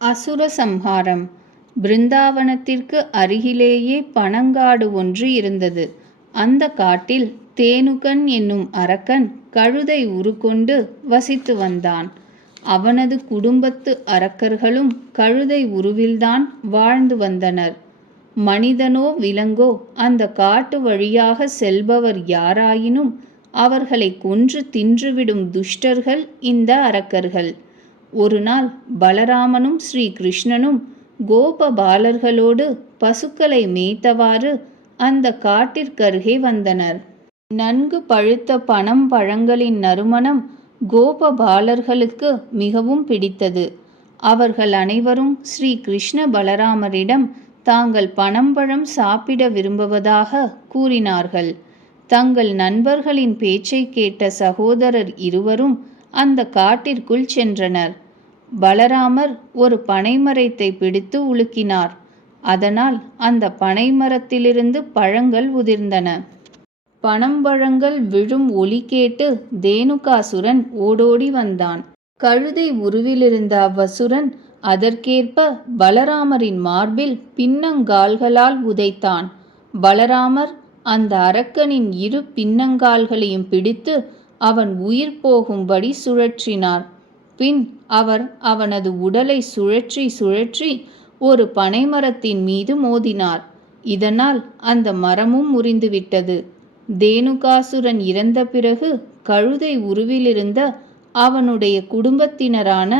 அசுர சம்ஹாரம். பிருந்தாவனத்திற்கு அருகிலேயே பனங்காடு ஒன்று இருந்தது. அந்த காட்டில் தேனுகன் என்னும் அரக்கன் கழுதை உருக்கொண்டு வசித்து வந்தான். அவனது குடும்பத்து அரக்கர்களும் கழுதை உருவில்தான் வாழ்ந்து வந்தனர். மனிதனோ விலங்கோ அந்த காட்டு வழியாக செல்பவர் யாராயினும் அவர்களை கொன்று தின்றுவிடும் துஷ்டர்கள் இந்த அரக்கர்கள். ஒரு நாள் பலராமனும் ஸ்ரீ கிருஷ்ணனும் கோபபாலர்களோடு பசுக்களை மேய்த்தவாறு அந்த காட்டிற்கருகே வந்தனர். நன்கு பழுத்த பனம் பழங்களின் நறுமணம் கோபபாலர்களுக்கு மிகவும் பிடித்தது. அவர்கள் அனைவரும் ஸ்ரீ கிருஷ்ண பலராமரிடம் தாங்கள் பனம்பழம் சாப்பிட விரும்புவதாக கூறினார்கள். தங்கள் நண்பர்களின் பேச்சை கேட்ட சகோதரர் இருவரும் அந்த காட்டிற்குள் சென்றனர். பலராமர் ஒரு பனைமரத்தை பிடித்து உலுக்கினார். அதனால் அந்த பனைமரத்திலிருந்து பழங்கள் உதிர்ந்தன. பனம்பழங்கள் விழும் ஒலி கேட்டு தேனுகாசுரன் ஓடோடி வந்தான். கழுதை உருவிலிருந்த அவ்வசுரன் அதற்கேற்ப பலராமரின் மார்பில் பின்னங்கால்களால் உதைத்தான். பலராமர் அந்த அரக்கனின் இரு பின்னங்கால்களையும் பிடித்து அவன் உயிர் போகும்படி சுழற்றினார். பின் அவர் அவனது உடலை சுழற்றி சுழற்றி ஒரு பனைமரத்தின் மீது மோதினார். இதனால் அந்த மரமும் முறிந்துவிட்டது. தேனுகாசுரன் இறந்த பிறகு கழுதை உருவிலிருந்த அவனுடைய குடும்பத்தினரான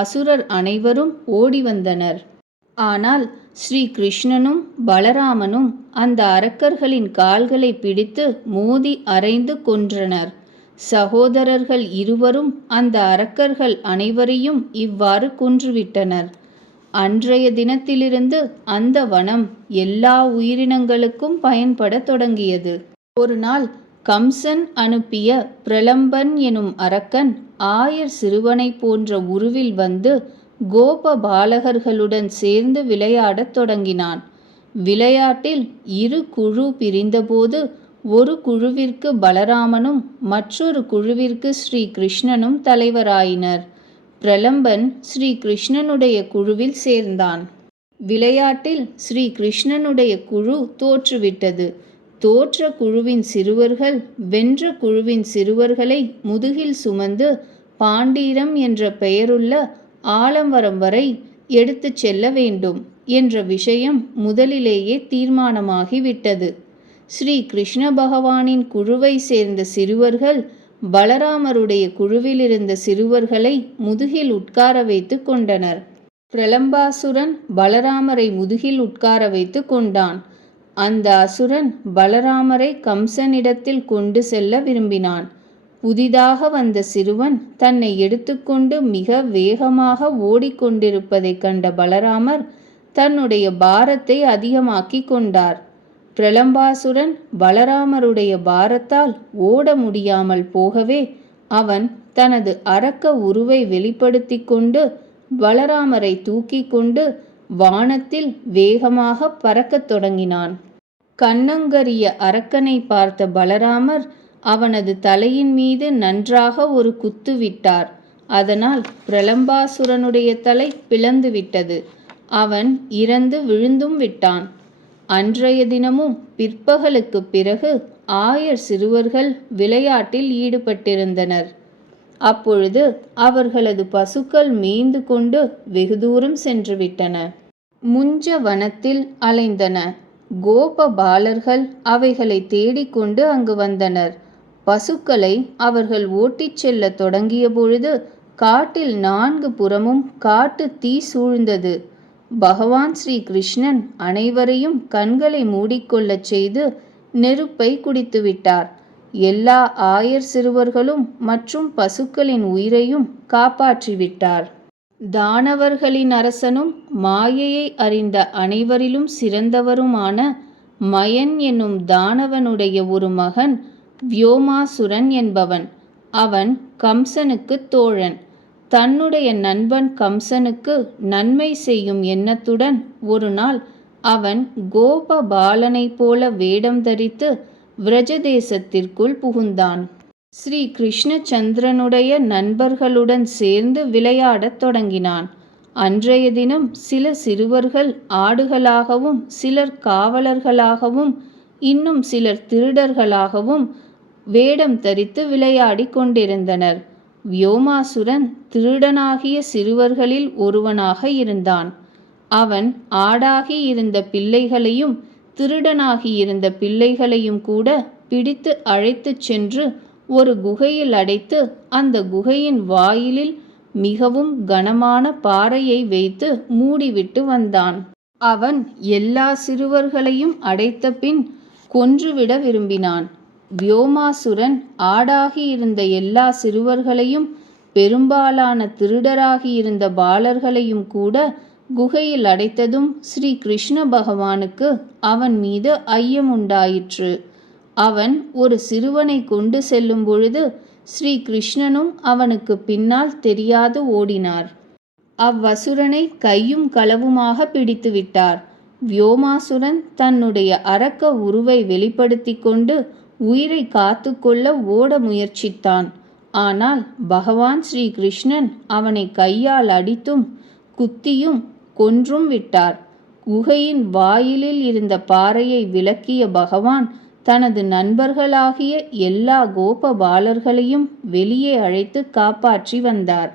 அசுரர் அனைவரும் ஓடி வந்தனர். ஆனால் ஸ்ரீ கிருஷ்ணனும் பலராமனும் அந்த அரக்கர்களின் கால்களை பிடித்து மோதி அறைந்து கொன்றனர். சகோதரர்கள் இருவரும் அந்த அரக்கர்கள் அனைவரையும் இவ்வாறு கொன்றுவிட்டனர். அன்றைய தினத்திலிருந்து அந்த வனம் எல்லா உயிரினங்களுக்கும் பயன்பட தொடங்கியது. ஒரு நாள் கம்சன் அனுப்பிய பிரலம்பன் எனும் அரக்கன் ஆயர் சிறுவனை போன்ற உருவில் வந்து கோபபாலகர்களுடன் சேர்ந்து விளையாடத் தொடங்கினான். விளையாட்டில் இரு குழு பிரிந்தபோது ஒரு குழுவிற்கு பலராமனும் மற்றொரு குழுவிற்கு ஸ்ரீ கிருஷ்ணனும் தலைவராயினர். பிரலம்பன் ஸ்ரீ கிருஷ்ணனுடைய குழுவில் சேர்ந்தான். விளையாட்டில் ஸ்ரீ கிருஷ்ணனுடைய குழு தோற்றுவிட்டது. தோற்ற குழுவின் சிறுவர்கள் வென்ற குழுவின் சிறுவர்களை முதுகில் சுமந்து பாண்டீரம் என்ற பெயருள்ள ஆலமரம் வரை எடுத்துச் செல்ல வேண்டும் என்ற விஷயம் முதலிலேயே தீர்மானமாகிவிட்டது. ஸ்ரீ கிருஷ்ண பகவானின் குழுவை சேர்ந்த சிறுவர்கள் பலராமருடைய குழுவில் இருந்த சிறுவர்களை முதுகில் உட்கார வைத்து கொண்டனர். பிரலம்பாசுரன் பலராமரை முதுகில் உட்கார வைத்து கொண்டான். அந்த அசுரன் பலராமரை கம்சனிடத்தில் கொண்டு செல்ல விரும்பினான். புதிதாக வந்த சிறுவன் தன்னை எடுத்துக்கொண்டு மிக வேகமாக ஓடிக்கொண்டிருப்பதைக் கண்ட பலராமர் தன்னுடைய பாரத்தை அதிகமாக்கி கொண்டார். பிரலம்பாசுரன் பலராமருடைய பாரத்தால் ஓட முடியாமல் போகவே அவன் தனது அரக்க உருவை வெளிப்படுத்தி கொண்டு பலராமரை தூக்கி கொண்டு வானத்தில் வேகமாக பறக்கத் தொடங்கினான். கண்ணங்கரிய அரக்கனை பார்த்த பலராமர் அவனது தலையின் மீது நன்றாக ஒரு குத்து விட்டார். அதனால் பிரலம்பாசுரனுடைய தலை பிளந்துவிட்டது. அவன் இறந்து விழுந்தும் விட்டான். அன்றைய தினமும் பிற்பகலுக்கு பிறகு ஆயர் சிறுவர்கள் விளையாட்டில் ஈடுபட்டிருந்தனர். அப்பொழுது அவர்களது பசுக்கள் மேய்ந்து கொண்டு வெகு தூரம் சென்றுவிட்டன. முஞ்ச வனத்தில் அலைந்தன. கோபபாலர்கள் அவைகளை தேடிக்கொண்டு அங்கு வந்தனர். பசுக்களை அவர்கள் ஓட்டிச் செல்ல தொடங்கிய பொழுது காட்டில் 4 புறமும் காட்டு தீ சூழ்ந்தது. பகவான் ஸ்ரீ கிருஷ்ணன் அனைவரையும் கண்களை மூடிக்கொள்ளச் செய்து நெருப்பை குடித்துவிட்டார். எல்லா ஆயர் சிறுவர்களும் மற்றும் பசுக்களின் உயிரையும் காப்பாற்றிவிட்டார். தானவர்களின் அரசனும் மாயையை அறிந்த அனைவரிலும் சிறந்தவருமான மயன் என்னும் தானவனுடைய ஒரு மகன் வியோமாசுரன் என்பவன். அவன் கம்சனுக்கு தோழன். தன்னுடைய நண்பன் கம்சனுக்கு நன்மை செய்யும் எண்ணத்துடன் ஒரு நாள் அவன் கோபபாலனைப் போல வேடம் தரித்து விரஜதேசத்திற்குள் புகுந்தான். ஸ்ரீ கிருஷ்ணச்சந்திரனுடைய நண்பர்களுடன் சேர்ந்து விளையாடத் தொடங்கினான். அன்றைய தினம் சில சிறுவர்கள் ஆடுகளாகவும், சிலர் காவலர்களாகவும், இன்னும் சிலர் திருடர்களாகவும் வேடம் தரித்து விளையாடிக் கொண்டிருந்தனர். வியோமாசுரன் திருடனாகிய சிறுவர்களில் ஒருவனாக இருந்தான். அவன் ஆடாகி இருந்த பிள்ளைகளையும் திருடனாகி இருந்த பிள்ளைகளையும் கூட பிடித்து அழைத்துச் சென்று ஒரு குகையில் அடைத்து அந்த குகையின் வாயிலில் மிகவும் கனமான பாறையை வைத்து மூடிவிட்டு வந்தான். அவன் எல்லா சிறுவர்களையும் அடைத்த பின் கொன்றுவிட விரும்பினான். வியோமாசுரன் ஆடாகி இருந்த எல்லா சிறுவர்களையும் பெரும்பாலான திருடராகி இருந்த பாலர்களையும் கூட குகையில் அடைத்ததும் ஸ்ரீ கிருஷ்ண பகவானுக்கு அவன் மீது ஐயம் உண்டாயிற்று. அவன் ஒரு சிறுவனை கொண்டு செல்லும் பொழுது ஸ்ரீ கிருஷ்ணனும் அவனுக்கு பின்னால் தெரியாது ஓடினார். அவ்வசுரனை கையும் களவுமாக பிடித்து விட்டார். வியோமாசுரன் தன்னுடைய அரக்க உருவை வெளிப்படுத்தி கொண்டு உயிரை காத்து கொள்ள ஓட முயற்சித்தான். ஆனால் பகவான் ஸ்ரீ கிருஷ்ணன் அவனை கையால் அடித்தும் குத்தியும் கொன்றும் விட்டார். குகையின் வாயிலில் இருந்த பாறையை விலக்கிய பகவான் தனது நண்பர்களாகிய எல்லா கோப பாலர்களையும் வெளியே அழைத்து காப்பாற்றி வந்தார்.